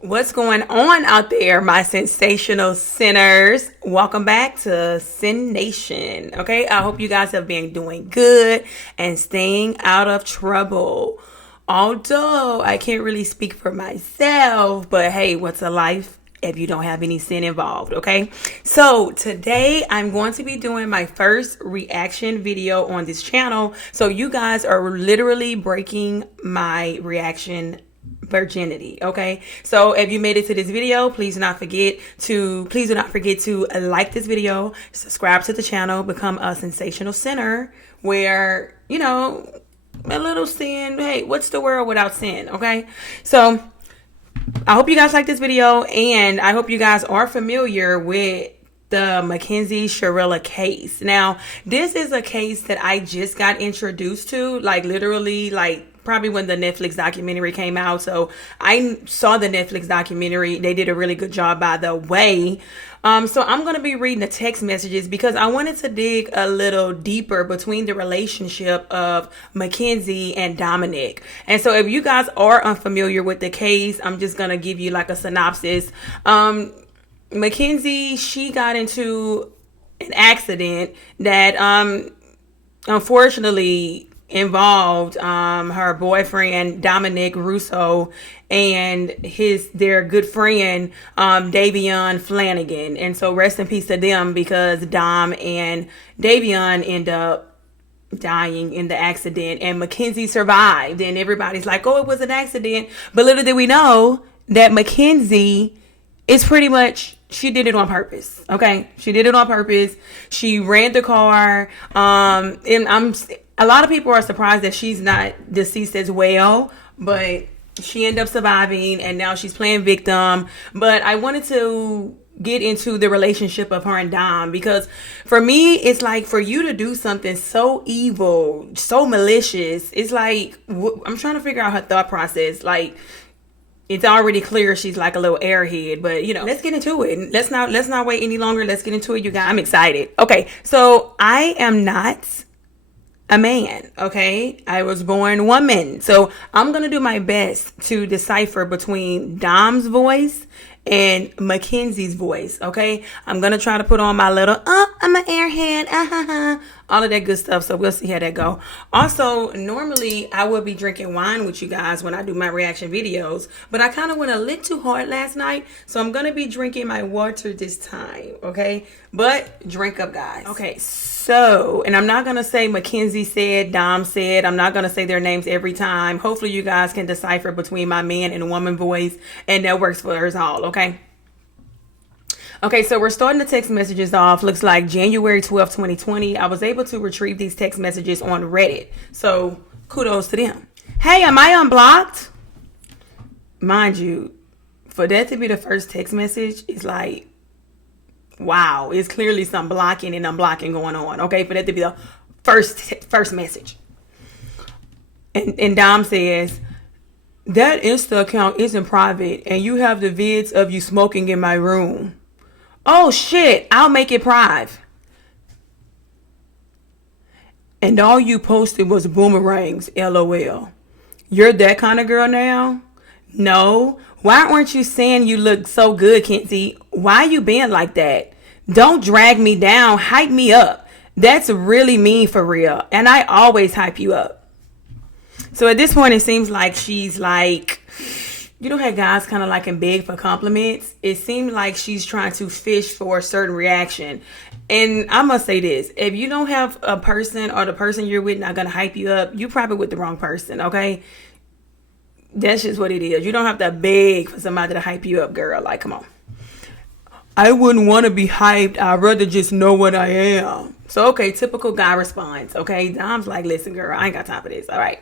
What's going on out there, my sensational sinners? Welcome back to Sin Nation. Okay, I hope you guys have been doing good and staying out of trouble. Although I can't really speak for myself, but hey, what's a life if you don't have any sin involved? Okay, so today I'm going to be doing my first reaction video on this channel. So you guys are literally breaking my reaction virginity. Okay, so if you made it to this video, please do not forget to like this video, subscribe to the channel, become a sensational sinner, where a little sin, hey, what's the world without sin? Okay, so I hope you guys like this video, and I hope you guys are familiar with the Mackenzie Shirilla case. Now, this is a case that I just got introduced to, like literally, like probably when the Netflix documentary came out. So I saw the Netflix documentary. They did a really good job, by the way. So I'm going to be reading the text messages because I wanted to dig a little deeper between the relationship of Mackenzie and Dominic. And so if you guys are unfamiliar with the case, I'm just going to give you like a synopsis. Mackenzie, she got into an accident that unfortunately involved her boyfriend Dominic Russo and their good friend Davion Flanagan. And so rest in peace to them, because Dom and Davion end up dying in the accident, and Mackenzie survived. And everybody's like, oh, it was an accident, but little did we know that Mackenzie is pretty much, she did it on purpose. Okay, she did it on purpose. She ran the car, and a lot of people are surprised that she's not deceased as well, but she ended up surviving, and now she's playing victim. But I wanted to get into the relationship of her and Dom, because for me, it's like, for you to do something so evil, so malicious, it's like, I'm trying to figure out her thought process. Like, it's already clear she's like a little airhead, but let's get into it. Let's not wait any longer. Let's get into it, you guys. I'm excited. Okay, so I am not a man, okay? I was born woman. So I'm going to do my best to decipher between Dom's voice and Mackenzie's voice, okay? I'm going to try to put on my little, I'm an airhead, all of that good stuff. So we'll see how that go. Also, normally I would be drinking wine with you guys when I do my reaction videos, but I kind of went a little too hard last night. So I'm going to be drinking my water this time, okay? But drink up, guys. Okay, so, and I'm not going to say Mackenzie said, Dom said. I'm not going to say their names every time. Hopefully you guys can decipher between my man and woman voice, and that works for us all, okay? Okay, so we're starting the text messages off. Looks like January 12th, 2020. I was able to retrieve these text messages on Reddit. So kudos to them. Hey, am I unblocked? Mind you, for that to be the first text message is like, wow, it's clearly some blocking and unblocking going on. Okay, for that to be the first message. And Dom says, that Insta account isn't private, and you have the vids of you smoking in my room. Oh shit, I'll make it private. And all you posted was boomerangs, LOL. You're that kind of girl now? No. Why aren't you saying you look so good, Kenzie? Why you being like that? Don't drag me down, hype me up. That's really mean, for real. And I always hype you up. So at this point, it seems like she's like, how guys kind of like and beg for compliments? It seems like she's trying to fish for a certain reaction. And I must say this, if you don't have a person, or the person you're with not going to hype you up, you probably with the wrong person, okay? That's just what it is. You don't have to beg for somebody to hype you up, girl. Like, come on. I wouldn't want to be hyped. I'd rather just know what I am. So, okay, typical guy response, okay? Dom's like, listen, girl, I ain't got time for this, all right?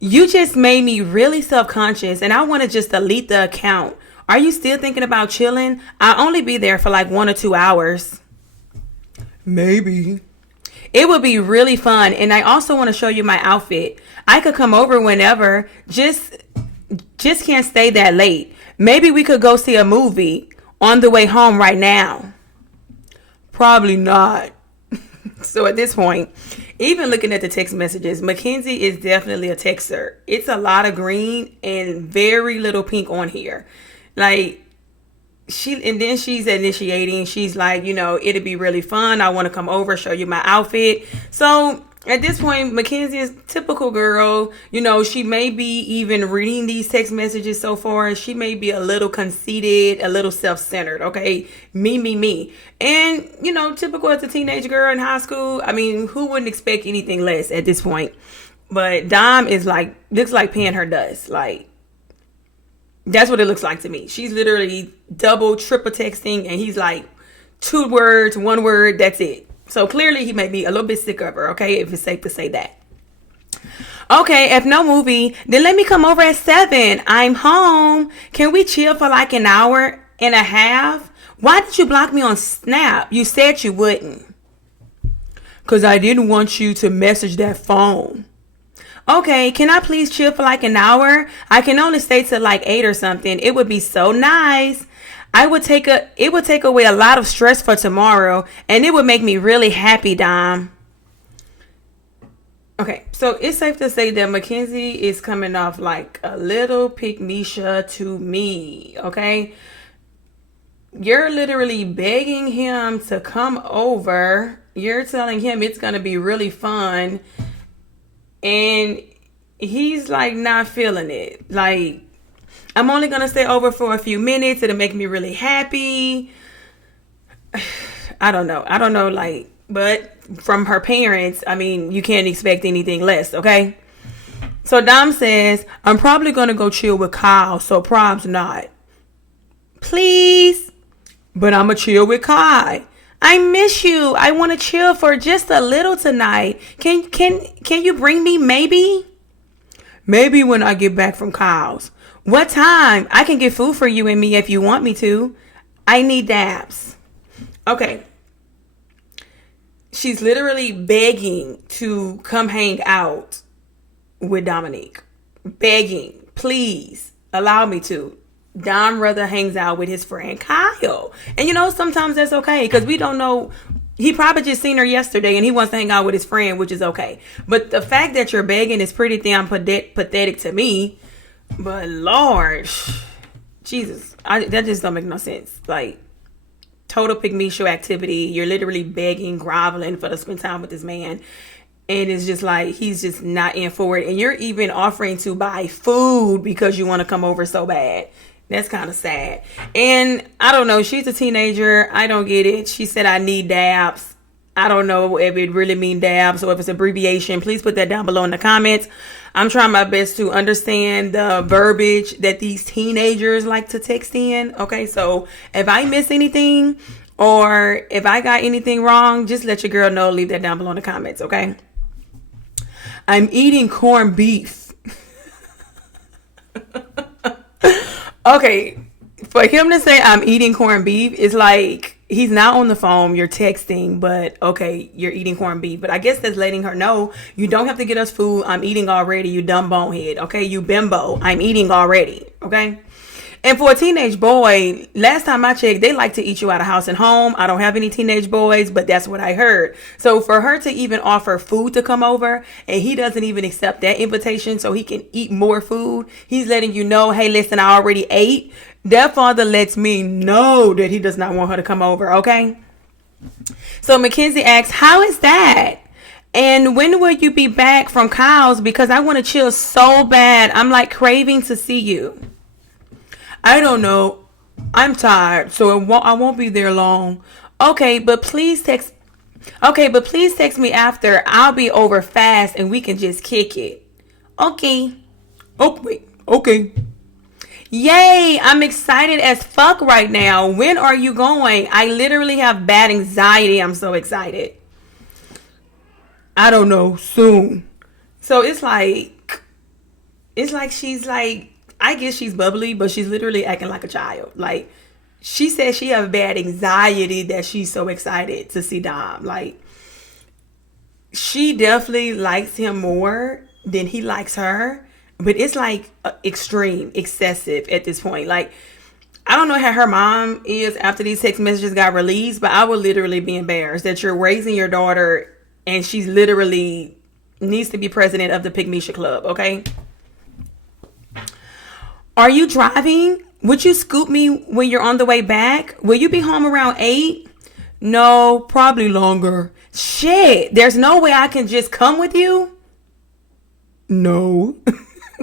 You just made me really self-conscious, and I want to just delete the account. Are you still thinking about chilling? I'll only be there for like 1 or 2 hours. Maybe. It would be really fun, and I also want to show you my outfit. I could come over whenever. Just can't stay that late. Maybe we could go see a movie on the way home right now. Probably not. So at this point, Even looking at the text messages, Mackenzie is definitely a texter. It's a lot of green and very little pink on here. Like, and then she's initiating. She's like, it'd be really fun. I want to come over, show you my outfit. So at this point, Mackenzie is typical girl. She may be even reading these text messages so far. She may be a little conceited, a little self-centered. Okay, me. And, typical as a teenage girl in high school. I mean, who wouldn't expect anything less at this point? But Dom is looks like paying her dust. Like, that's what it looks like to me. She's literally double, triple texting, and he's like 2 words, 1 word, that's it. So clearly he may be a little bit sick of her, okay, if it's safe to say that. Okay, if no movie, then let me come over at 7. I'm home. Can we chill for like an hour and a half? Why did you block me on Snap? You said you wouldn't. Because I didn't want you to message that phone. Okay, can I please chill for like an hour? I can only stay till like 8 or something. It would be so nice. It would take away a lot of stress for tomorrow, and it would make me really happy, Dom. Okay, so it's safe to say that Mackenzie is coming off like a little pygmisha to me, okay? You're literally begging him to come over. You're telling him it's going to be really fun, and he's like not feeling it. Like, I'm only going to stay over for a few minutes. It'll make me really happy. I don't know, like, but from her parents, I mean, you can't expect anything less, okay? So Dom says, I'm probably going to go chill with Kyle, so prob's not. Please? But I'm going to chill with Kai. I miss you. I want to chill for just a little tonight. Can you bring me maybe? Maybe when I get back from Kyle's. What time? I can get food for you and me if you want me to. I need dabs. Okay. She's literally begging to come hang out with Dominique. Begging. Please allow me to. Dom rather hangs out with his friend Kyle. And sometimes that's okay because we don't know. He probably just seen her yesterday and he wants to hang out with his friend, which is okay. But the fact that you're begging is pretty damn pathetic to me. But Lord, Jesus, that just don't make no sense. Like, total pygmy show activity. You're literally begging, groveling for to spend time with this man. And it's just like, he's just not in for it. And you're even offering to buy food because you want to come over so bad. That's kind of sad. And I don't know. She's a teenager. I don't get it. She said, I need dabs. I don't know if it really means dabs or if it's abbreviation. Please put that down below in the comments. I'm trying my best to understand the verbiage that these teenagers like to text in. Okay, so if I miss anything or if I got anything wrong, just let your girl know. Leave that down below in the comments, okay? I'm eating corned beef. Okay, for him to say I'm eating corned beef is like he's not on the phone, you're texting, but okay, you're eating corned beef. But I guess that's letting her know you don't have to get us food. I'm eating already, you dumb bonehead. Okay, you bimbo. I'm eating already. Okay. And for a teenage boy, last time I checked, they like to eat you out of house and home. I don't have any teenage boys, but that's what I heard. So for her to even offer food to come over and he doesn't even accept that invitation so he can eat more food, he's letting you know, hey, listen, I already ate. That father lets me know that he does not want her to come over, okay? So Mackenzie asks, how is that? And when will you be back from Kyle's? Because I want to chill so bad. I'm like craving to see you. I don't know. I'm tired, so I won't be there long. Okay, but please text me after. I'll be over fast and we can just kick it. Okay. Oh, wait. Okay. Yay, I'm excited as fuck right now. When are you going? I literally have bad anxiety. I'm so excited. I don't know. Soon. So it's like she's like, I guess she's bubbly, but she's literally acting like a child. Like, she says she has bad anxiety that she's so excited to see Dom. Like, she definitely likes him more than he likes her. But it's like extreme, excessive at this point. Like, I don't know how her mom is after these text messages got released, but I would literally be embarrassed that you're raising your daughter and she's literally needs to be president of the Pygmisha Club, okay? Are you driving? Would you scoop me when you're on the way back? Will you be home around 8? No, probably longer. Shit, there's no way I can just come with you? No.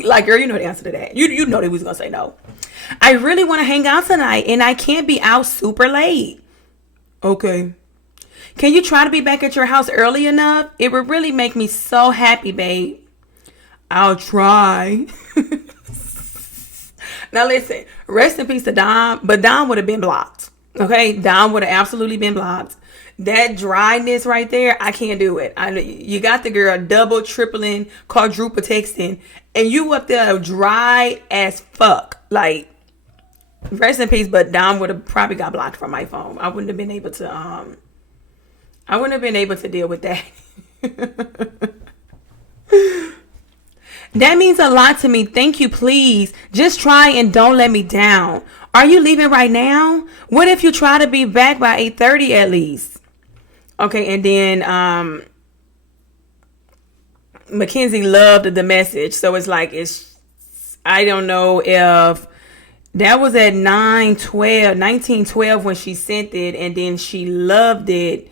Like, girl, you know the answer to that. You know that we was gonna say no. I really want to hang out tonight, and I can't be out super late. Okay. Can you try to be back at your house early enough? It would really make me so happy, babe. I'll try. Now listen, rest in peace to Dom, but Dom would have been blocked. Okay, Dom would have absolutely been blocked. That dryness right there, I can't do it. You got the girl double, tripling, quadruple texting, and you up there dry as fuck. Like, rest in peace, but Dom would have probably got blocked from my phone. I wouldn't have been able to deal with that. That means a lot to me. Thank you, please. Just try and don't let me down. Are you leaving right now? What if you try to be back by 8:30 at least? Okay, and then Mackenzie loved the message. So it's like, I don't know if that was at 1912 when she sent it, and then she loved it.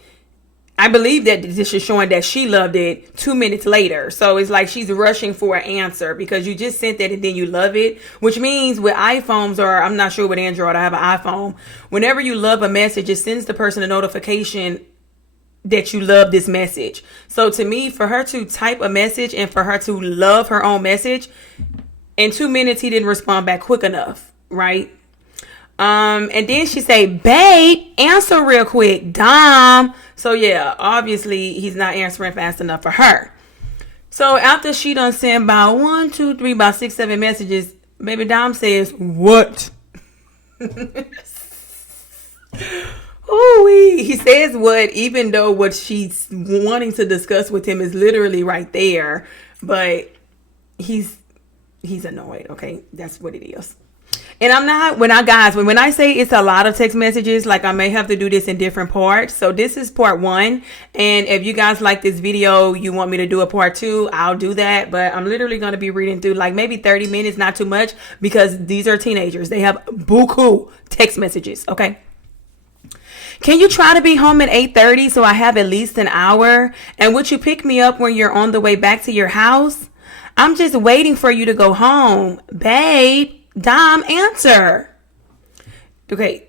I believe that this is showing that she loved it 2 minutes later. So it's like she's rushing for an answer because you just sent that and then you love it. Which means with iPhones, or I'm not sure with Android, I have an iPhone. Whenever you love a message, it sends the person a notification that you love this message. So to me, for her to type a message and for her to love her own message, in 2 minutes he didn't respond back quick enough, right? And then she say, babe, answer real quick, Dom. So yeah, obviously he's not answering fast enough for her. So after she done send about 1, 2, 3, about 6, 7 messages, baby Dom says, what? Ooh, he says what, even though what she's wanting to discuss with him is literally right there, but he's annoyed. Okay, that's what it is. And when I say it's a lot of text messages, like I may have to do this in different parts. So this is part 1. And if you guys like this video, you want me to do a part 2, I'll do that. But I'm literally going to be reading through like maybe 30 minutes, not too much, because these are teenagers. They have buku text messages. Okay. Can you try to be home at 8:30 so I have at least an hour? And would you pick me up when you're on the way back to your house? I'm just waiting for you to go home. Babe, Dom, answer. Okay.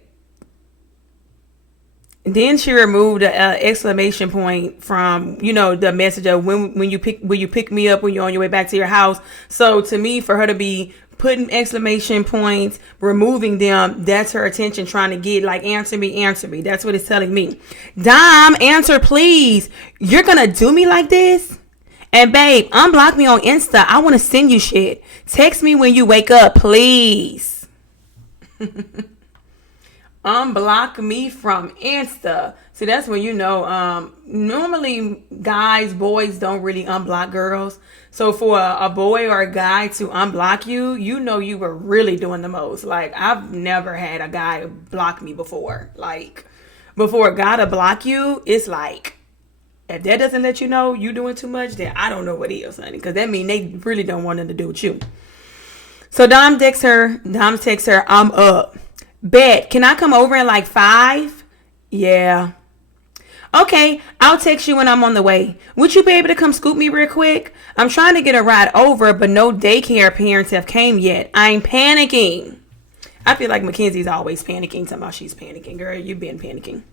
Then she removed the exclamation point from, the message of will you pick me up when you're on your way back to your house. So to me, for her to be putting exclamation points, removing them, that's her attention trying to get like, answer me. That's what it's telling me. Dom, answer please. You're going to do me like this? And babe, unblock me on Insta. I want to send you shit. Text me when you wake up, please. Unblock me from Insta. See, that's when normally boys don't really unblock girls. So for a boy or a guy to unblock you, you were really doing the most. Like, I've never had a guy block me before. Like, before a guy to block you, it's like, if that doesn't let you know you doing too much, then I don't know what is, honey. Because that means they really don't want nothing to do with you. So Dom texts her, I'm up. Bet, can I come over in like 5? Yeah. Okay, I'll text you when I'm on the way. Would you be able to come scoop me real quick? I'm trying to get a ride over, but no daycare parents have came yet. I'm panicking. I feel like Mackenzie's always panicking. Somehow she's panicking. Girl, you've been panicking.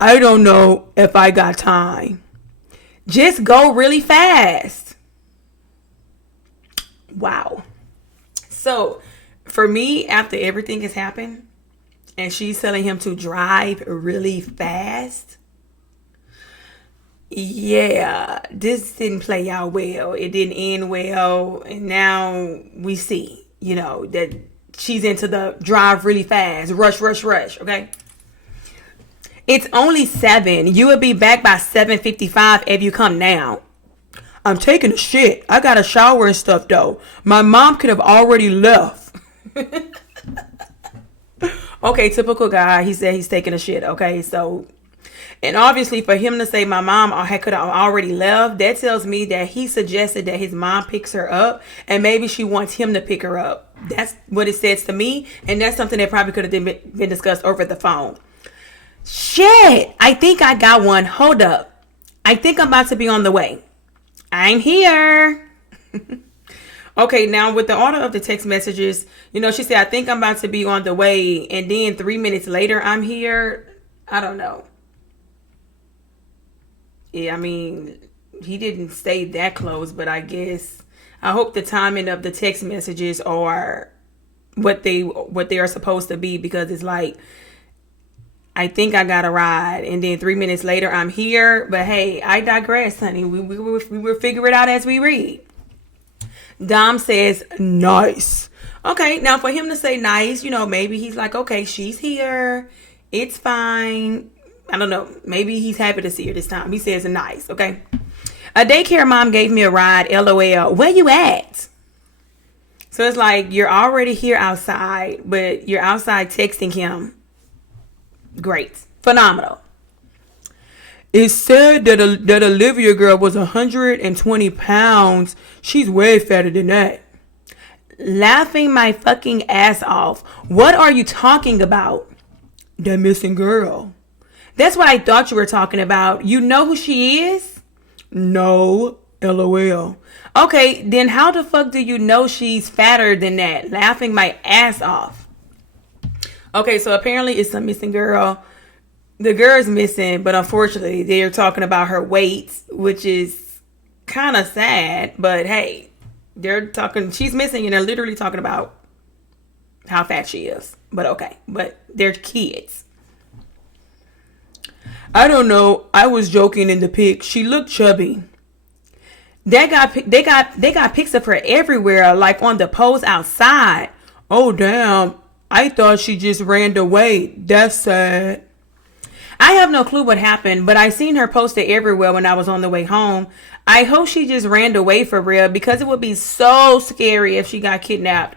I don't know if I got time. Just go really fast. Wow. So, for me, after everything has happened, and she's telling him to drive really fast, yeah, this didn't play out well. It didn't end well. And now we see, that she's into the drive really fast. Rush, okay? It's only 7. You will be back by 7:55 if you come now. I'm taking a shit. I got a shower and stuff though. My mom could have already left. Okay, typical guy. He said he's taking a shit. Okay, so And obviously for him to say my mom could have already left, that tells me that he suggested that his mom picks her up and maybe she wants him to pick her up. That's what it says to me. And that's something that probably could have been discussed over the phone. Shit, I think I got one. Hold up. I think I'm about to be on the way. I'm here. Okay, now with the order of the text messages, she said, I think I'm about to be on the way. And then 3 minutes later, I'm here. I don't know. Yeah, I mean, he didn't stay that close, but I hope the timing of the text messages are what they are supposed to be, because it's like, I think I got a ride, and then 3 minutes later I'm here. But hey, I digress, honey. We will figure it out as we read. Dom says nice. Okay, now for him to say nice, maybe he's like, okay, she's here, it's fine. I don't know. Maybe he's happy to see her this time. He says nice. Okay. A daycare mom gave me a ride. LOL. Where you at? So it's like you're already here outside, but you're outside texting him. Great. Phenomenal. It's said that Olivia girl was 120 pounds. She's way fatter than that. Laughing my fucking ass off. What are you talking about? That missing girl. That's what I thought you were talking about. You know who she is? No. LOL. Okay, then how the fuck do you know she's fatter than that? Laughing my ass off. Okay, so apparently it's a missing girl. The girl's missing, but unfortunately they're talking about her weight, which is kind of sad. But hey, she's missing and they're literally talking about how fat she is. But okay, but they're kids. I don't know. I was joking in the pic. She looked chubby. They got pics of her everywhere, like on the post outside. Oh damn. I thought she just ran away. That's sad. I have no clue what happened, but I seen her posted everywhere when I was on the way home. I hope she just ran away for real, because it would be so scary if she got kidnapped.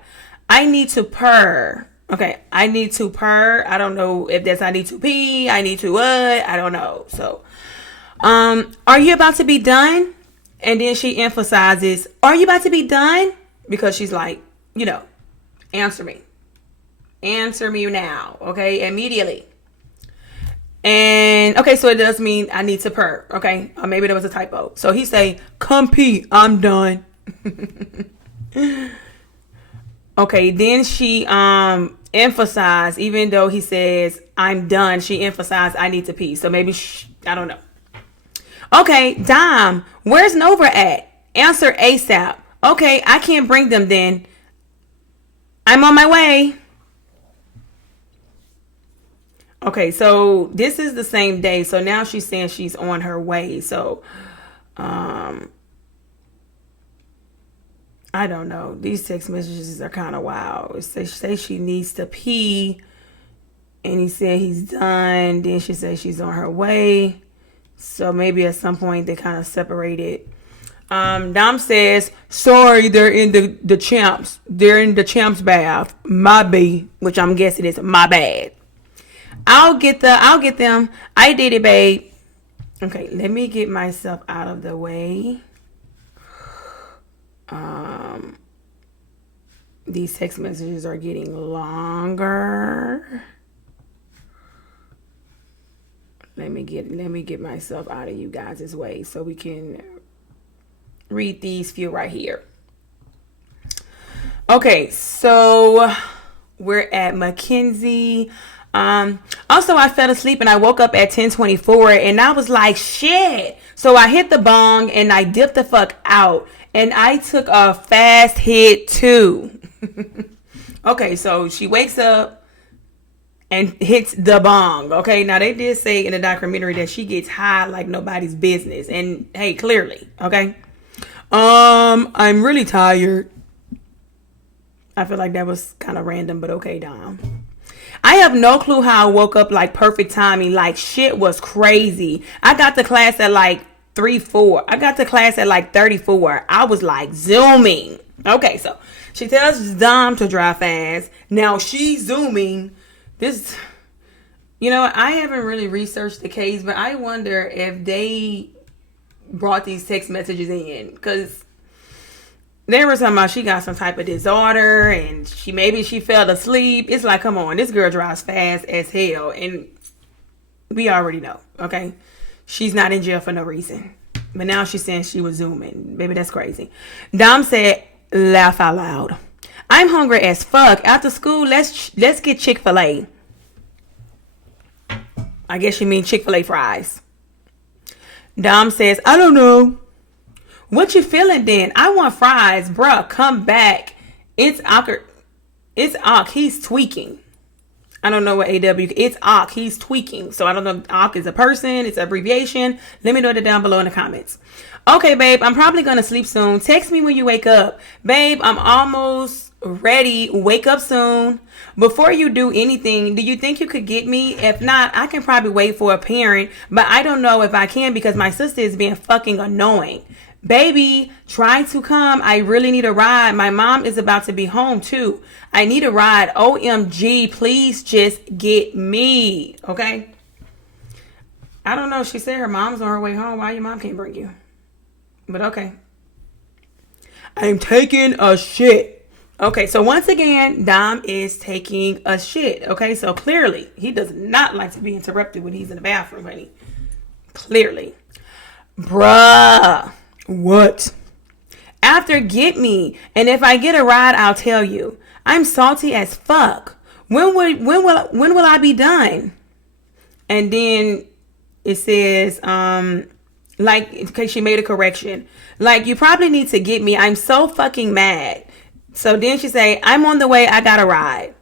I need to purr. Okay, I need to purr. I don't know if that's I need to pee. I need to what? I don't know. So, are you about to be done? And then she emphasizes, are you about to be done? Because she's like, answer me. Answer me now. Okay, immediately. And, okay, so it does mean I need to purr. Okay, or maybe there was a typo. So he say, come pee. I'm done. Okay, then she emphasized, even though he says I'm done, she emphasized I need to pee. So maybe I don't know. Okay, Dom, where's Nova at? Answer ASAP. Okay, I can't bring them then. I'm on my way. Okay, so this is the same day. So now she's saying she's on her way. So I don't know. These text messages are kind of wild. It say she needs to pee. And he said he's done. Then she says she's on her way. So maybe at some point they kind of separated. Dom says, sorry, they're in the champs. They're in the champs bath. My B, which I'm guessing is my bad. I'll get them. I did it, babe. Okay, let me get myself out of the way. These text messages are getting longer. Let me get myself out of you guys' way so we can read these few right here. Okay, so we're at Mackenzie. Also, I fell asleep and I woke up at 10:24 and I was like, shit. So I hit the bong and I dipped the fuck out and I took a fast hit too. Okay, so she wakes up and hits the bong. Okay, now they did say in the documentary that she gets high like nobody's business. And hey, clearly, okay. I'm really tired. I feel like that was kind of random, but okay, Dom. I have no clue how I woke up like perfect timing. Like shit was crazy. I got to class at like 3-4. I got to class at like 34. I was like zooming. Okay, so she tells Dom to drive fast. Now she's zooming. You know, I haven't really researched the case, but I wonder if they brought these text messages in because they were talking about she got some type of disorder and she fell asleep. It's like, come on, this girl drives fast as hell, and we already know, okay? She's not in jail for no reason. But now she's saying she was zooming. Baby, that's crazy. Dom said, laugh out loud. I'm hungry as fuck. After school, let's get Chick-fil-A. I guess you mean Chick-fil-A fries. Dom says, I don't know. What you feeling then? I want fries. Bruh, come back. It's awkward. It's Ock. He's tweaking. I don't know what AW. It's Ock. He's tweaking. So I don't know if Ock is a person. It's an abbreviation. Let me know that down below in the comments. Okay, babe. I'm probably going to sleep soon. Text me when you wake up. Babe, I'm almost ready. Wake up soon. Before you do anything, do you think you could get me? If not, I can probably wait for a parent. But I don't know if I can because my sister is being fucking annoying. Baby, try to come. I really need a ride. My mom is about to be home too. I need a ride. OMG, please just get me. Okay? I don't know. She said her mom's on her way home. Why your mom can't bring you? But okay. I'm taking a shit. Okay, so once again, Dom is taking a shit. Okay, so clearly, he does not like to be interrupted when he's in the bathroom, honey. Clearly. Bruh. What? After get me, and if I get a ride, I'll tell you. I'm salty as fuck. When will I be done? And then it says, like, because she made a correction. Like, you probably need to get me. I'm so fucking mad. So then she say, I'm on the way. I got a ride.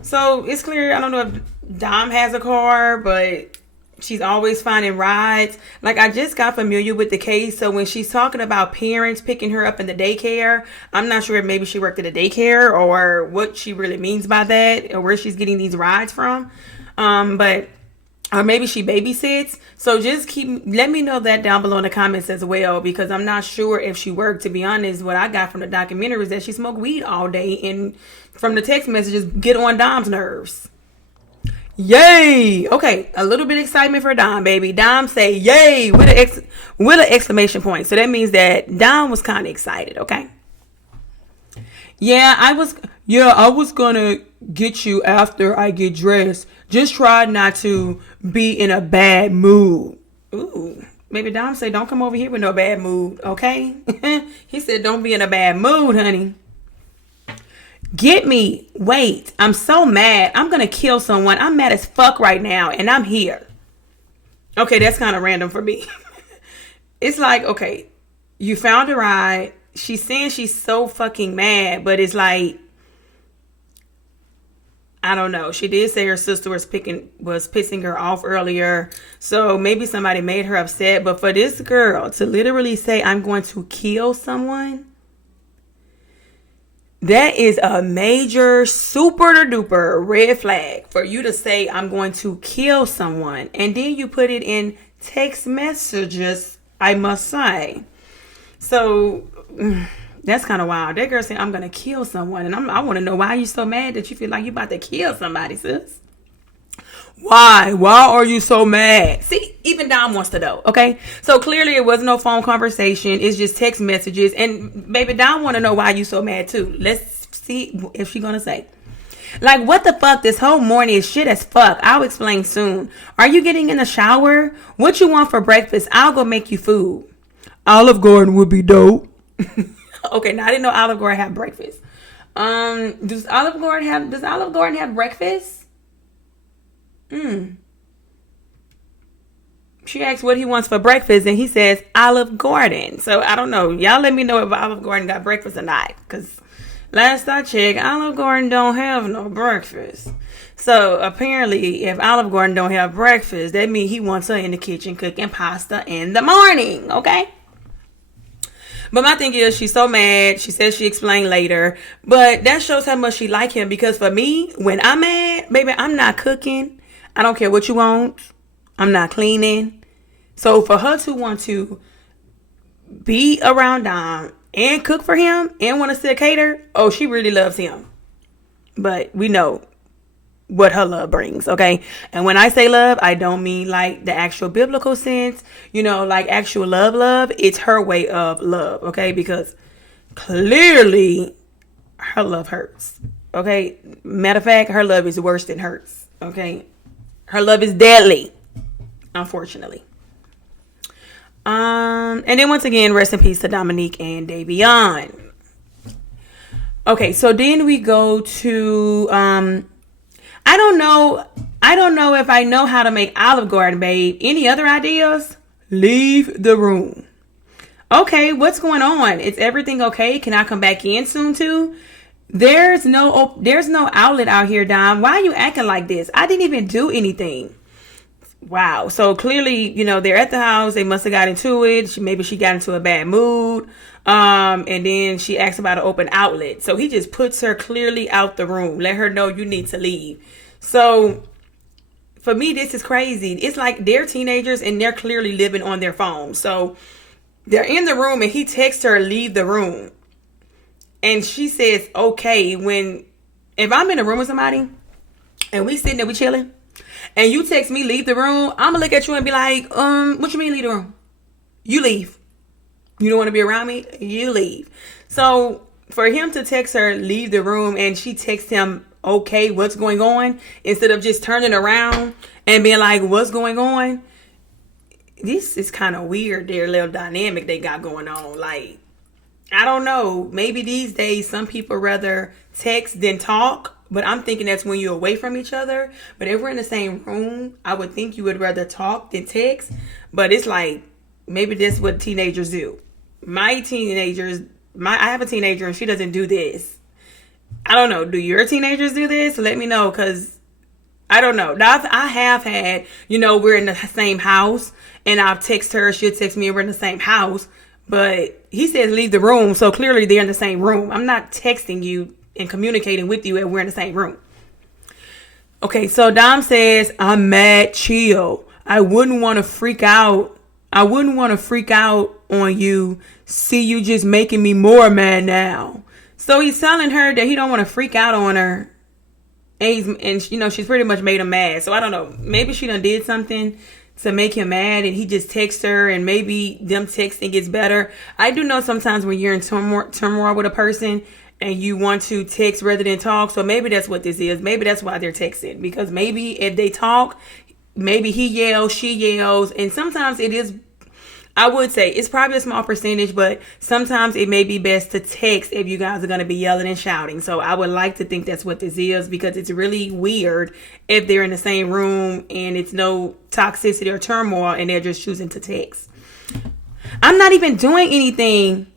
So it's clear. I don't know if Dom has a car, but she's always finding rides. Like, I just got familiar with the case. So when she's talking about parents picking her up in the daycare, I'm not sure if maybe she worked at a daycare or what she really means by that or where she's getting these rides from. Or maybe she babysits. So just let me know that down below in the comments as well, because I'm not sure if she worked. To be honest, what I got from the documentary is that she smoked weed all day, and from the text messages, get on Dom's nerves. Yay! Okay, a little bit of excitement for Dom, baby. Dom say yay with an exclamation point. So that means that Dom was kind of excited. Okay. I was gonna get you after I get dressed. Just try not to be in a bad mood. Ooh, baby Dom say don't come over here with no bad mood. Okay. He said don't be in a bad mood, honey. Get me. Wait. I'm so mad. I'm going to kill someone. I'm mad as fuck right now. And I'm here. Okay, that's kind of random for me. It's like, okay, you found a ride. She's saying she's so fucking mad. But it's like, I don't know. She did say her sister was pissing her off earlier. So maybe somebody made her upset. But for this girl to literally say, I'm going to kill someone, that is a major super duper red flag for you to say I'm going to kill someone. And then you put it in text messages, I must say. So that's kind of wild. That girl saying I'm going to kill someone. And I want to know why you so mad that you feel like you about to kill somebody, sis. Why? Why are you so mad? See, even Dom wants to know, okay? So clearly it was no phone conversation. It's just text messages. And baby, Dom want to know why you so mad too. Let's see if she's going to say. Like, what the fuck? This whole morning is shit as fuck. I'll explain soon. Are you getting in the shower? What you want for breakfast? I'll go make you food. Olive Garden would be dope. Okay, now I didn't know Olive Garden have breakfast. Does Olive Garden have breakfast? She asks what he wants for breakfast, and he says Olive Garden. So I don't know. Y'all let me know if Olive Garden got breakfast or not. Because last I checked, Olive Garden don't have no breakfast. So apparently, if Olive Garden don't have breakfast, that means he wants her in the kitchen cooking pasta in the morning. Okay? But my thing is, she's so mad. She says she explained later. But that shows how much she like him. Because for me, when I'm mad, baby, I'm not cooking. I don't care what you want. I'm not cleaning. So for her to want to be around Dom and cook for him and want to still cater, oh, she really loves him. But we know what her love brings, okay? And when I say love, I don't mean like the actual biblical sense, like actual love. It's her way of love, okay? Because clearly her love hurts, okay? Matter of fact, her love is worse than hurts, okay? Her love is deadly, unfortunately. And then once again, rest in peace to Dominique and Davion. Okay, so then we go to I don't know if I know how to make Olive Garden, babe. Any other ideas? Leave the room. Okay, what's going on? Is everything okay? Can I come back in soon too? There's no outlet out here, Dom. Why are you acting like this? I didn't even do anything. Wow. So clearly, they're at the house. They must have got into it. Maybe she got into a bad mood. And then she asked about an open outlet. So he just puts her clearly out the room. Let her know you need to leave. So for me, this is crazy. It's like they're teenagers and they're clearly living on their phone. So they're in the room and he texts her, leave the room. And she says, okay, if I'm in a room with somebody and we sitting there, we chilling, and you text me, leave the room, I'm gonna look at you and be like, what you mean leave the room? You leave. You don't want to be around me? You leave. So for him to text her, leave the room, and she texts him, okay, what's going on? Instead of just turning around and being like, what's going on? This is kind of weird, their little dynamic they got going on. Like, I don't know. Maybe these days some people rather text than talk. But I'm thinking that's when you're away from each other. But if we're in the same room, I would think you would rather talk than text. But it's like, maybe that's what teenagers do. I have a teenager and she doesn't do this. I don't know. Do your teenagers do this? Let me know, because I don't know. Now, I have had, we're in the same house and I've texted her. She'll text me and we're in the same house. But he says leave the room. So clearly they're in the same room. I'm not texting you and communicating with you and we're in the same room. Okay, so Dom says, I'm mad chill. I wouldn't want to freak out on you. See you just making me more mad now. So he's telling her that he don't want to freak out on her. And she's pretty much made him mad. So I don't know. Maybe she done did something to make him mad and he just texts her, and maybe them texting gets better. I do know sometimes when you're in turmoil with a person and you want to text rather than talk. So maybe that's what this is. Maybe that's why they're texting. Because maybe if they talk, maybe he yells, she yells. And sometimes it is, I would say, it's probably a small percentage, but sometimes it may be best to text if you guys are going to be yelling and shouting. So I would like to think that's what this is, because it's really weird if they're in the same room and it's no toxicity or turmoil and they're just choosing to text. I'm not even doing anything.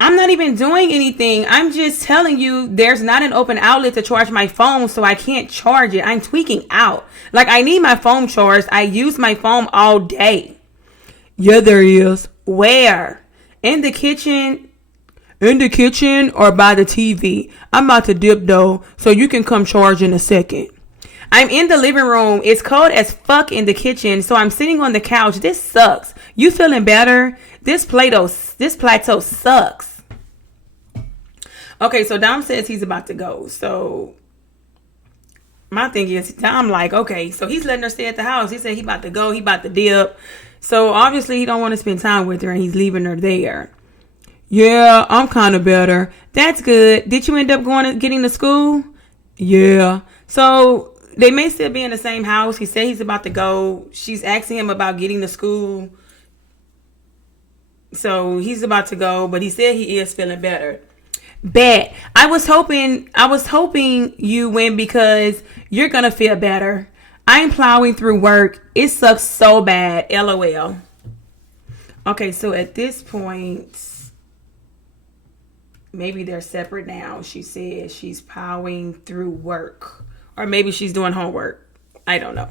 I'm just telling you there's not an open outlet to charge my phone, so I can't charge it. I'm tweaking out. Like, I need my phone charged. I use my phone all day. Yeah, there is. Where? In the kitchen or by the TV. I'm about to dip though, so you can come charge in a second. I'm in the living room. It's cold as fuck in the kitchen, so I'm sitting on the couch. This sucks. You feeling better? This plateau sucks. Okay, so Dom says he's about to go. So my thing is, I'm like, okay, so he's letting her stay at the house. He said he about to go. He about to dip. So obviously he don't want to spend time with her and he's leaving her there. Yeah, I'm kind of better. That's good. Did you end up getting to school? Yeah. So they may still be in the same house. He said he's about to go. She's asking him about getting to school. So he's about to go, but he said he is feeling better. Bet. I was hoping you win because you're going to feel better. I'm plowing through work. It sucks so bad. LOL. Okay, so at this point, maybe they're separate now. She says she's plowing through work. Or maybe she's doing homework. I don't know.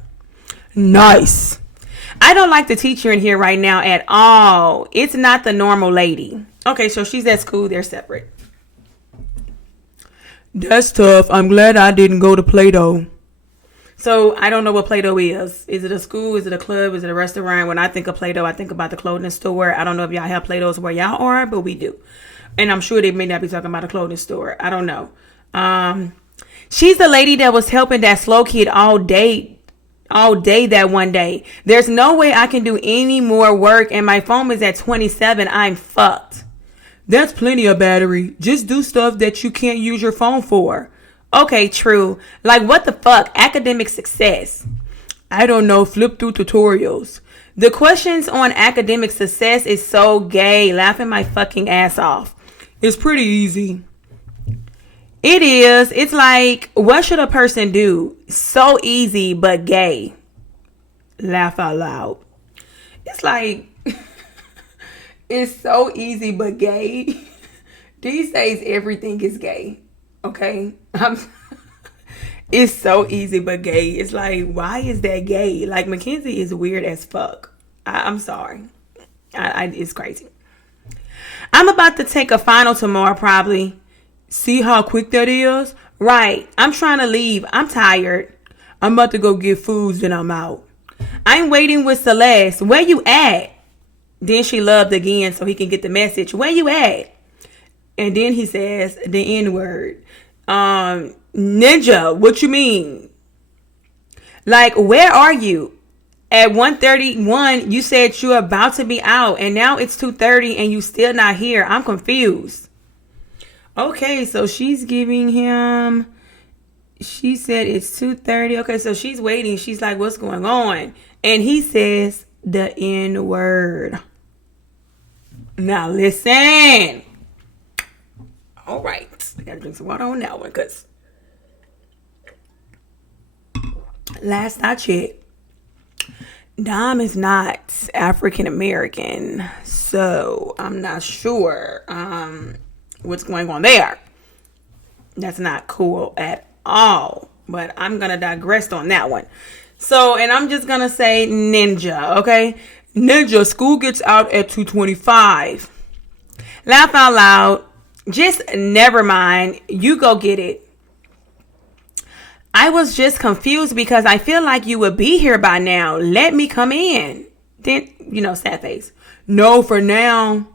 Nice. I don't like the teacher in here right now at all. It's not the normal lady. Okay, so she's at school. They're separate. That's tough. I'm glad I didn't go to Play-Doh. So I don't know what Play-Doh is. Is it a school? Is it a club? Is it a restaurant? When I think of Play-Doh, I think about the clothing store. I don't know if y'all have Play-Dohs where y'all are, but we do. And I'm sure they may not be talking about a clothing store. I don't know. She's the lady that was helping that slow kid all day that one day. There's no way I can do any more work and my phone is at 27. I'm fucked. That's plenty of battery. Just do stuff that you can't use your phone for. Okay, true. Like what the fuck? Academic success. I don't know. Flip through tutorials. The questions on academic success is so gay. Laughing my fucking ass off. It's pretty easy. It is. It's like, what should a person do? So easy, but gay. Laugh out loud. It's like, it's so easy, but gay. These days, everything is gay. Okay? It's so easy, but gay. It's like, why is that gay? Like, Mackenzie is weird as fuck. I'm sorry. It's crazy. I'm about to take a final tomorrow, probably. See how quick that is? Right. I'm trying to leave. I'm tired. I'm about to go get foods, then I'm out. I'm waiting with Celeste. Where you at? Then she loved again so he can get the message. Where you at? And then he says the N-word. Ninja, what you mean? Like, where are you? At 1:31, you said you're about to be out. And now it's 2:30 and you still not here. I'm confused. Okay, so she's giving him, she said it's 2:30. Okay, so she's waiting. She's like, what's going on? And he says the N-word. Now listen. All right. I gotta drink some water on that one because last I checked, Dom is not African American. So I'm not sure. What's going on there. That's not cool at all. But I'm going to digress on that one. So, and I'm just going to say Ninja, okay? Ninja, school gets out at 2:25. Laugh out loud. Just never mind. You go get it. I was just confused because I feel like you would be here by now. Let me come in. Then, sad face. No, for now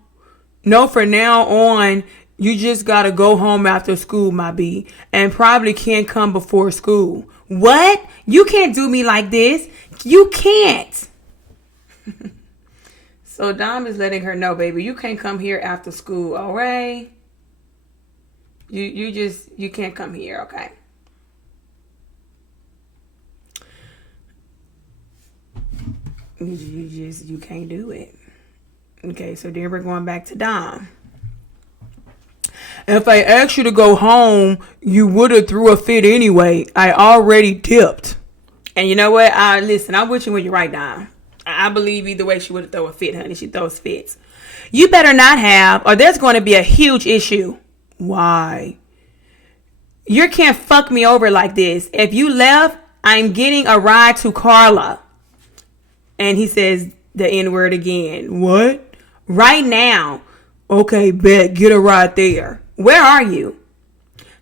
on. You just gotta go home after school, my B, and probably can't come before school. What? You can't do me like this. You can't. So Dom is letting her know, baby, you can't come here after school, all right? You can't come here, okay? You can't do it. Okay, so then we're going back to Dom. If I asked you to go home, you would have threw a fit anyway. I already tipped. And you know what? Listen, I'm with you when you're right, Dom. I believe either way she would have thrown a fit, honey. She throws fits. You better not have, or there's going to be a huge issue. Why? You can't fuck me over like this. If you left, I'm getting a ride to Carla. And he says the N-word again. What? Right now. Okay, bet. Get a ride there. Where are you?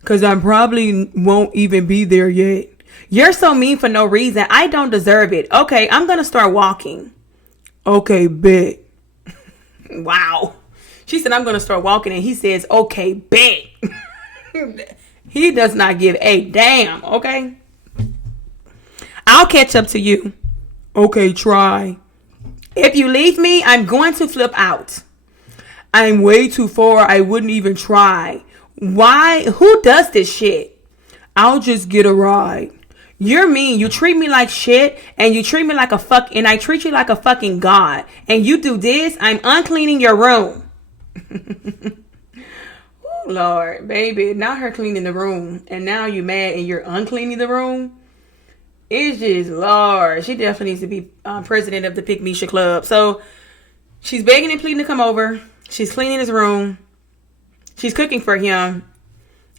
Because I probably won't even be there yet. You're so mean for no reason. I don't deserve it. Okay, I'm going to start walking. Okay, bet. Wow. She said, I'm going to start walking. And he says, okay, bet. He does not give a damn. Okay. I'll catch up to you. Okay, try. If you leave me, I'm going to flip out. I'm way too far. I wouldn't even try. Why? Who does this shit? I'll just get a ride. You're mean. You treat me like shit, and you treat me like and I treat you like a fucking god. And you do this, I'm uncleaning your room. Oh, Lord, baby. Not her cleaning the room, and now you mad and you're uncleaning the room. It's just, Lord. She definitely needs to be president of the Pick Misha Club. So she's begging and pleading to come over. She's cleaning his room. She's cooking for him.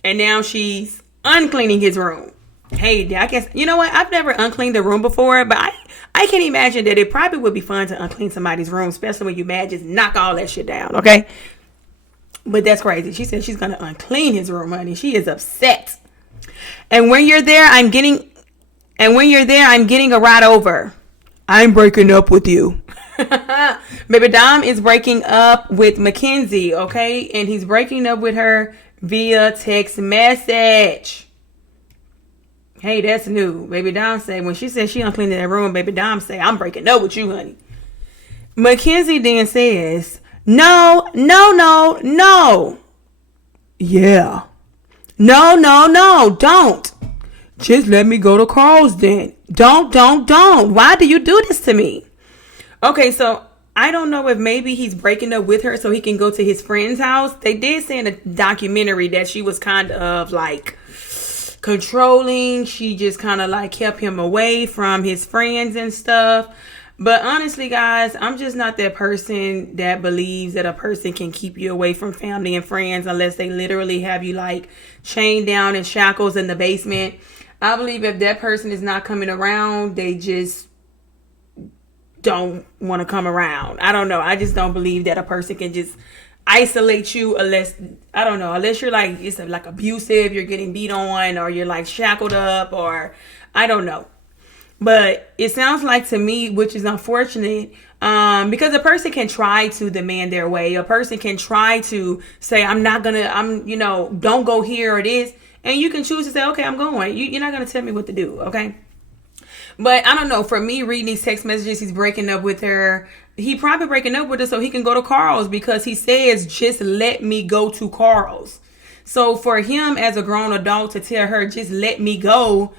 And now she's uncleaning his room. Hey, I guess, you know what? I've never uncleaned a room before, but I can imagine that it probably would be fun to unclean somebody's room, especially when you mad, just knock all that shit down, okay? But that's crazy. She said she's going to unclean his room, honey. She is upset. And when you're there, I'm getting a ride over. I'm breaking up with you. Baby Dom is breaking up with Mackenzie, okay? And he's breaking up with her via text message. Hey, that's new. Baby Dom say, when she said she uncleaned that room, baby Dom say, I'm breaking up with you, honey. Mackenzie then says, no, no, no, no. Yeah. No, no, no, don't. Just let me go to Carl's then. Don't. Why do you do this to me? Okay, so I don't know if maybe he's breaking up with her so he can go to his friend's house. They did say in a documentary that she was kind of like controlling. She just kind of like kept him away from his friends and stuff. But honestly, guys, I'm just not that person that believes that a person can keep you away from family and friends unless they literally have you like chained down in shackles in the basement. I believe if that person is not coming around, they just don't want to come around. I don't know. I just don't believe that a person can just isolate you unless, I don't know, unless you're like, it's like abusive, you're getting beat on, or you're like shackled up, or I don't know. But it sounds like to me, which is unfortunate, because a person can try to demand their way. A person can try to say, don't go here or this. And you can choose to say, okay, I'm going. You're not going to tell me what to do, okay? But I don't know. For me, reading these text messages, he's breaking up with her. He probably breaking up with her so he can go to Carl's, because he says, just let me go to Carl's. So for him as a grown adult to tell her, just let me go,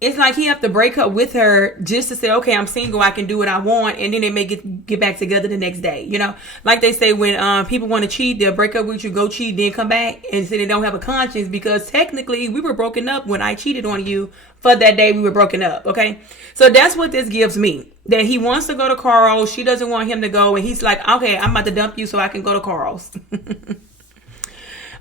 it's like he have to break up with her just to say, okay, I'm single, I can do what I want, and then they may get back together the next day. You know, like they say, when people want to cheat, they'll break up with you, go cheat, then come back and say they don't have a conscience, because technically we were broken up when I cheated on you. For that day we were broken up. Okay, so that's what this gives me, that he wants to go to Carl's, she doesn't want him to go, and he's like, okay, I'm about to dump you so I can go to Carl's.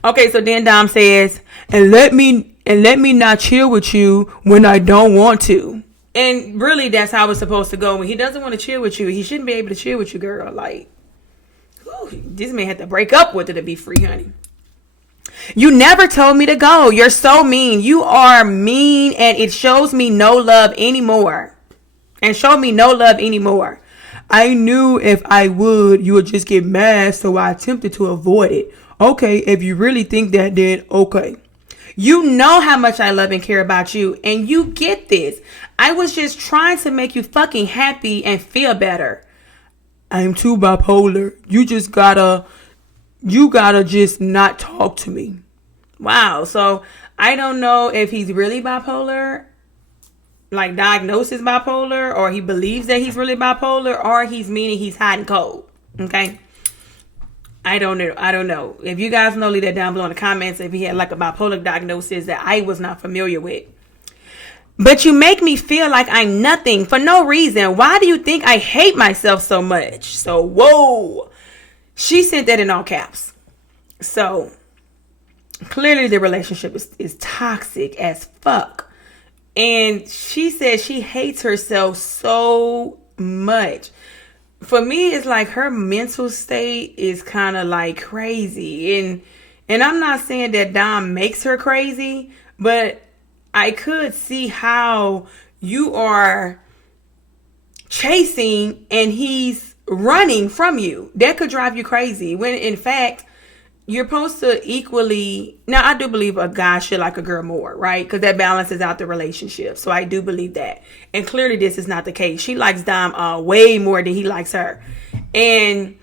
Okay, so then Dom says, and let me not chill with you when I don't want to. And really, that's how it's supposed to go. When he doesn't want to chill with you, he shouldn't be able to chill with you, girl. Like, whew, this man had to break up with her to be free, honey. You never told me to go. You're so mean. You are mean, and it shows me no love anymore. And show me no love anymore. I knew if I would, you would just get mad, so I attempted to avoid it. Okay, if you really think that, then okay. You know how much I love and care about you, and you get this. I was just trying to make you fucking happy and feel better. I'm too bipolar. You gotta just not talk to me. Wow. So I don't know if he's really bipolar, like diagnosis bipolar, or he believes that he's really bipolar, or he's meaning he's hot and cold. Okay. I don't know. If you guys know, leave that down below in the comments if he had like a bipolar diagnosis that I was not familiar with. But you make me feel like I'm nothing for no reason. Why do you think I hate myself so much? So, whoa. She sent that in all caps. So, clearly the relationship is toxic as fuck. And she said she hates herself so much. For me, it's like her mental state is kind of like crazy. And I'm not saying that Dom makes her crazy, but I could see how you are chasing and he's running from you. That could drive you crazy. When in fact, you're supposed to equally. Now, I do believe a guy should like a girl more, right? Because that balances out the relationship. So I do believe that. And clearly this is not the case. She likes Dom way more than he likes her. And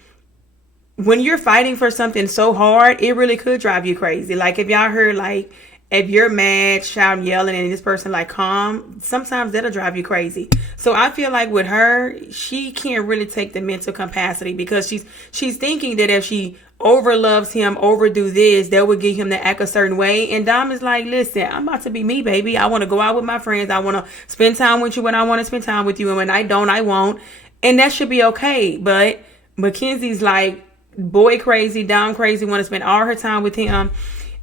when you're fighting for something so hard, it really could drive you crazy. Like if y'all heard, like, if you're mad, shouting, yelling, and this person like calm, sometimes that'll drive you crazy. So I feel like with her, she can't really take the mental capacity, because she's thinking that if she overloves him, overdo this, that would get him to act a certain way. And Dom is like, listen, I'm about to be me, baby. I want to go out with my friends. I want to spend time with you when I want to spend time with you. And when I don't, I won't. And that should be okay. But Mackenzie's like boy crazy, Dom crazy, want to spend all her time with him.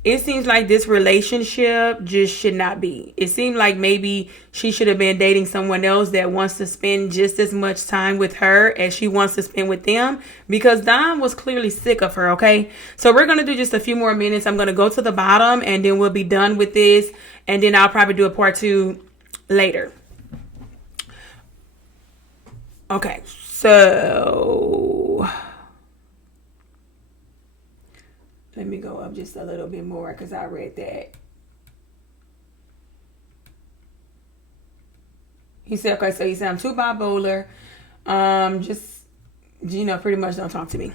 It seems like this relationship just should not be. It seemed like maybe she should have been dating someone else that wants to spend just as much time with her as she wants to spend with them, because Dom was clearly sick of her, okay? So we're going to do just a few more minutes. I'm going to go to the bottom and then we'll be done with this. And then I'll probably do a part 2 later. Okay, so let me go up just a little bit more because I read that. He said, okay, so he said, I'm too bipolar. Just, pretty much don't talk to me.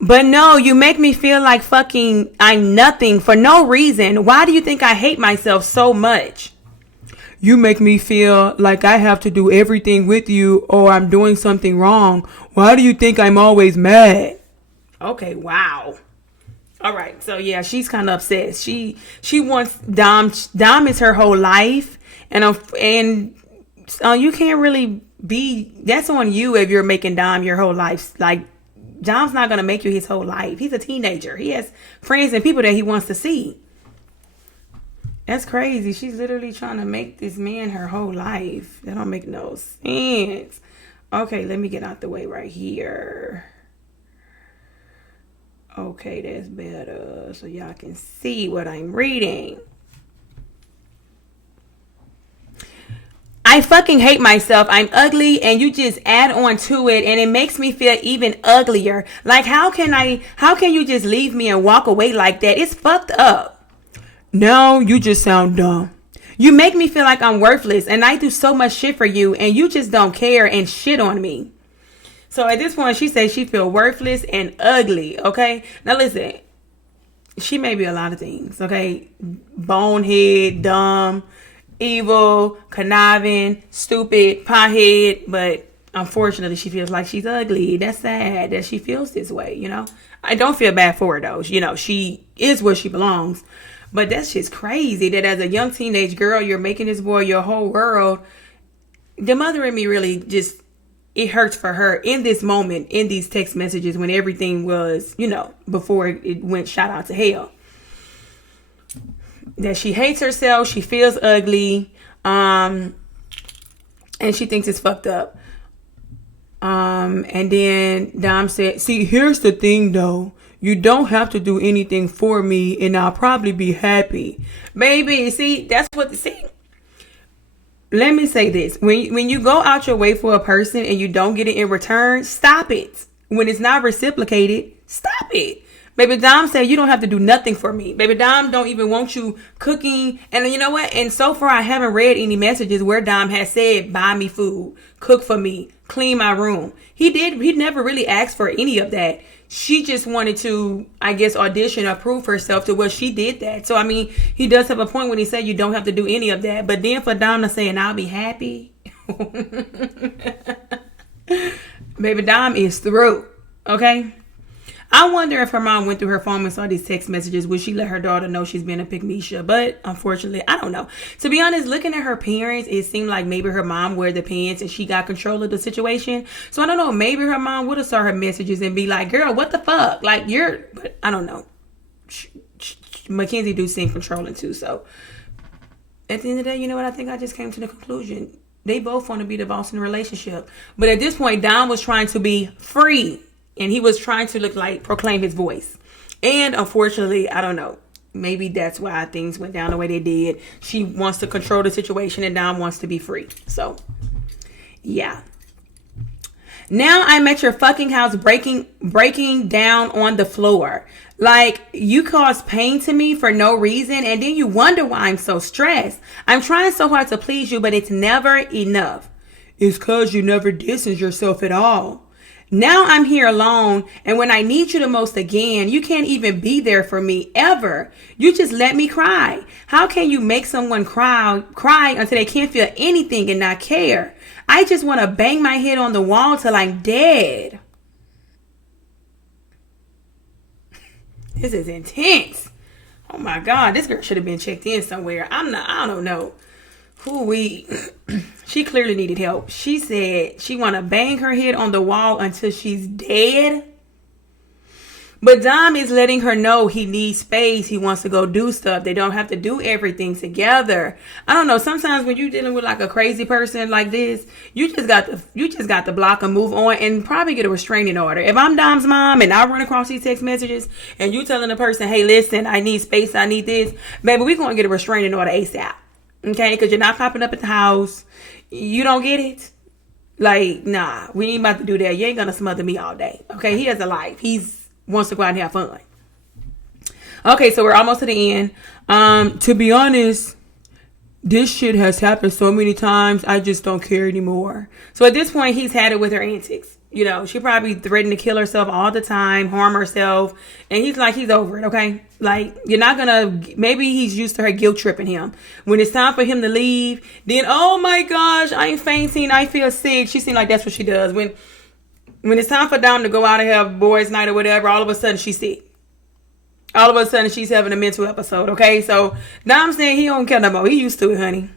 But no, you make me feel like fucking I'm nothing for no reason. Why do you think I hate myself so much? You make me feel like I have to do everything with you or I'm doing something wrong. Why do you think I'm always mad? Okay, wow. All right, so yeah, she's kind of upset. She wants Dom. Dom is her whole life, and you can't really be. That's on you if you're making Dom your whole life. Like Dom's not gonna make you his whole life. He's a teenager. He has friends and people that he wants to see. That's crazy. She's literally trying to make this man her whole life. That don't make no sense. Okay, let me get out the way right here. Okay, that's better. So y'all can see what I'm reading. I fucking hate myself. I'm ugly and you just add on to it and it makes me feel even uglier. Like how can you just leave me and walk away like that? It's fucked up. No, you just sound dumb. You make me feel like I'm worthless and I do so much shit for you and you just don't care and shit on me. So at this point, she says she feel worthless and ugly, okay? Now listen, she may be a lot of things, okay? Bonehead, dumb, evil, conniving, stupid, pothead, but unfortunately, she feels like she's ugly. That's sad that she feels this way, I don't feel bad for her, though. She is where she belongs. But that's just crazy that as a young teenage girl, you're making this boy your whole world. The mother in me really just... it hurts for her in this moment, in these text messages when everything was, before it went shot out to hell. That she hates herself, she feels ugly, and she thinks it's fucked up. And then Dom said, see, here's the thing though. You don't have to do anything for me and I'll probably be happy. Baby, see, that's what, see. Let me say this. When you go out your way for a person and you don't get it in return, stop it. When it's not reciprocated, stop it. Baby Dom said you don't have to do nothing for me. Baby Dom don't even want you cooking. And you know what? And so far I haven't read any messages where Dom has said, buy me food, cook for me, clean my room. He never really asked for any of that. She just wanted to, I guess, audition or prove herself to where she did that. So, I mean, he does have a point when he said you don't have to do any of that. But then for Dom to say, and I'll be happy. Baby Dom is through. Okay? I wonder if her mom went through her phone and saw these text messages. Would she let her daughter know she's been a pygmesia? But unfortunately, I don't know. To be honest, looking at her parents, it seemed like maybe her mom wear the pants and she got control of the situation. So I don't know. Maybe her mom would have saw her messages and be like, girl, what the fuck? Like but I don't know. Mackenzie do seem controlling too. So at the end of the day, you know what? I think I just came to the conclusion. They both want to be the boss in the relationship. But at this point, Dom was trying to be free. And he was trying to proclaim his voice. And unfortunately, I don't know. Maybe that's why things went down the way they did. She wants to control the situation and Dom wants to be free. So, yeah. Now I'm at your fucking house breaking down on the floor. Like, you cause pain to me for no reason. And then you wonder why I'm so stressed. I'm trying so hard to please you, but it's never enough. It's cause you never distance yourself at all. Now I'm here alone, and when I need you the most again, you can't even be there for me ever. You just let me cry. How can you make someone cry until they can't feel anything and not care? I just want to bang my head on the wall till I'm dead. This is intense. Oh my God, this girl should have been checked in somewhere. I don't know. She clearly needed help. She said she want to bang her head on the wall until she's dead. But Dom is letting her know he needs space. He wants to go do stuff. They don't have to do everything together. I don't know. Sometimes when you're dealing with like a crazy person like this, you just got to block and move on and probably get a restraining order. If I'm Dom's mom and I run across these text messages and you telling the person, hey, listen, I need space. I need this. Baby, we're going to get a restraining order ASAP. Okay? Because you're not popping up at the house. You don't get it? Like, nah, we ain't about to do that. You ain't going to smother me all day. Okay? He has a life. Wants to go out and have fun. Okay, so we're almost to the end. To be honest, this shit has happened so many times, I just don't care anymore. So at this point, he's had it with her antics. You know, she probably threatened to kill herself all the time, harm herself. And he's like, he's over it, okay? Like, you're not gonna, maybe he's used to her guilt tripping him. When it's time for him to leave, then, oh my gosh, I'm fainting, I feel sick. She seems like that's what she does. When it's time for Dom to go out and have boys' night or whatever, all of a sudden she's sick. All of a sudden she's having a mental episode, okay? So Dom's saying he don't care no more. He used to it, honey.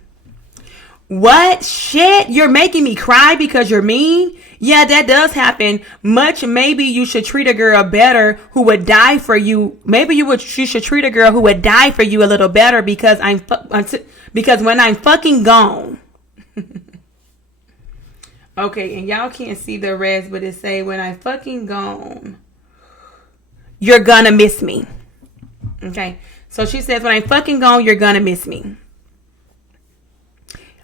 What? Shit? You're making me cry because you're mean? Yeah, that does happen. Maybe you should treat a girl better who would die for you. You should treat a girl who would die for you a little better because because when I'm fucking gone. Okay, and y'all can't see the rest, but it say when I'm fucking gone, you're gonna miss me. Okay, so she says when I'm fucking gone, you're gonna miss me.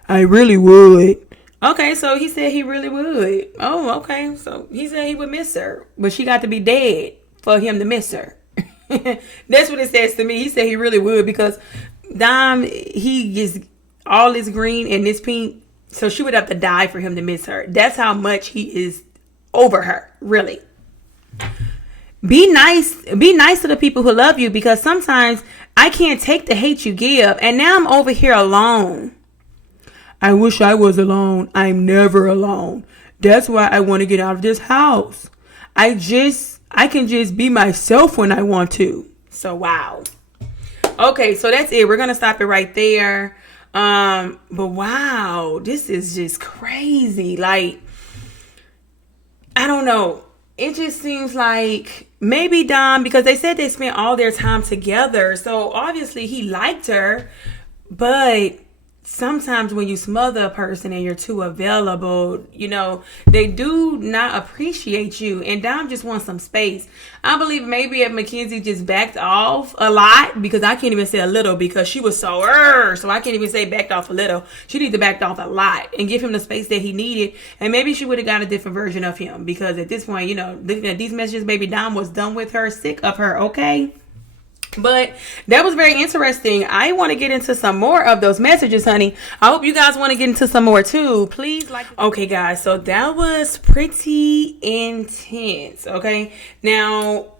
I really would. Okay, so he said he really would. Oh, okay. So he said he would miss her, but she got to be dead for him to miss her. That's what it says to me. He said he really would because Dom, he gets all this green and this pink, so she would have to die for him to miss her. That's how much he is over her, really. Be nice to the people who love you because sometimes I can't take the hate you give, and now I'm over here alone. I wish I was alone. I'm never alone. That's why I want to get out of this house. I can just be myself when I want to. So, wow. Okay, so that's it. We're going to stop it right there. But wow, this is just crazy. Like, I don't know. It just seems like maybe Dom, because they said they spent all their time together. So, obviously, he liked her. But sometimes when you smother a person and you're too available, you know, they do not appreciate you. And Dom just wants some space. I believe maybe if Mackenzie just backed off a lot, because I can't even say a little because she was so I can't even say backed off a little. She needs to back off a lot and give him the space that he needed. And maybe she would have got a different version of him because at this point, you know, looking at these messages, baby Dom was done with her, sick of her, okay? But that was very interesting. I want to get into some more of those messages, honey. I hope you guys want to get into some more too. Please like. Okay, guys. So that was pretty intense. Okay. Now,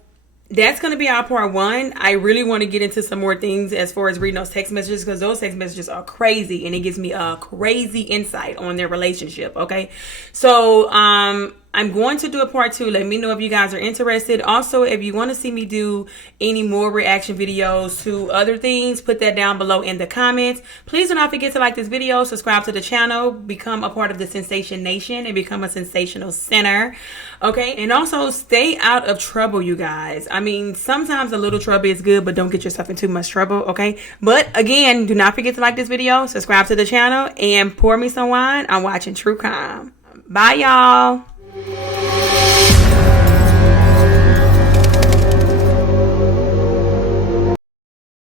that's going to be our part one. I really want to get into some more things as far as reading those text messages because those text messages are crazy and it gives me a crazy insight on their relationship. Okay. So, I'm going to do a part two. Let me know if you guys are interested. Also, if you want to see me do any more reaction videos to other things, put that down below in the comments. Please do not forget to like this video, subscribe to the channel, become a part of the Sensation Nation, and become a sensational sinner. Okay, and also stay out of trouble, you guys. I mean, sometimes a little trouble is good, but don't get yourself in too much trouble, okay? But again, do not forget to like this video, subscribe to the channel, and pour me some wine. I'm watching True Crime. Bye, y'all.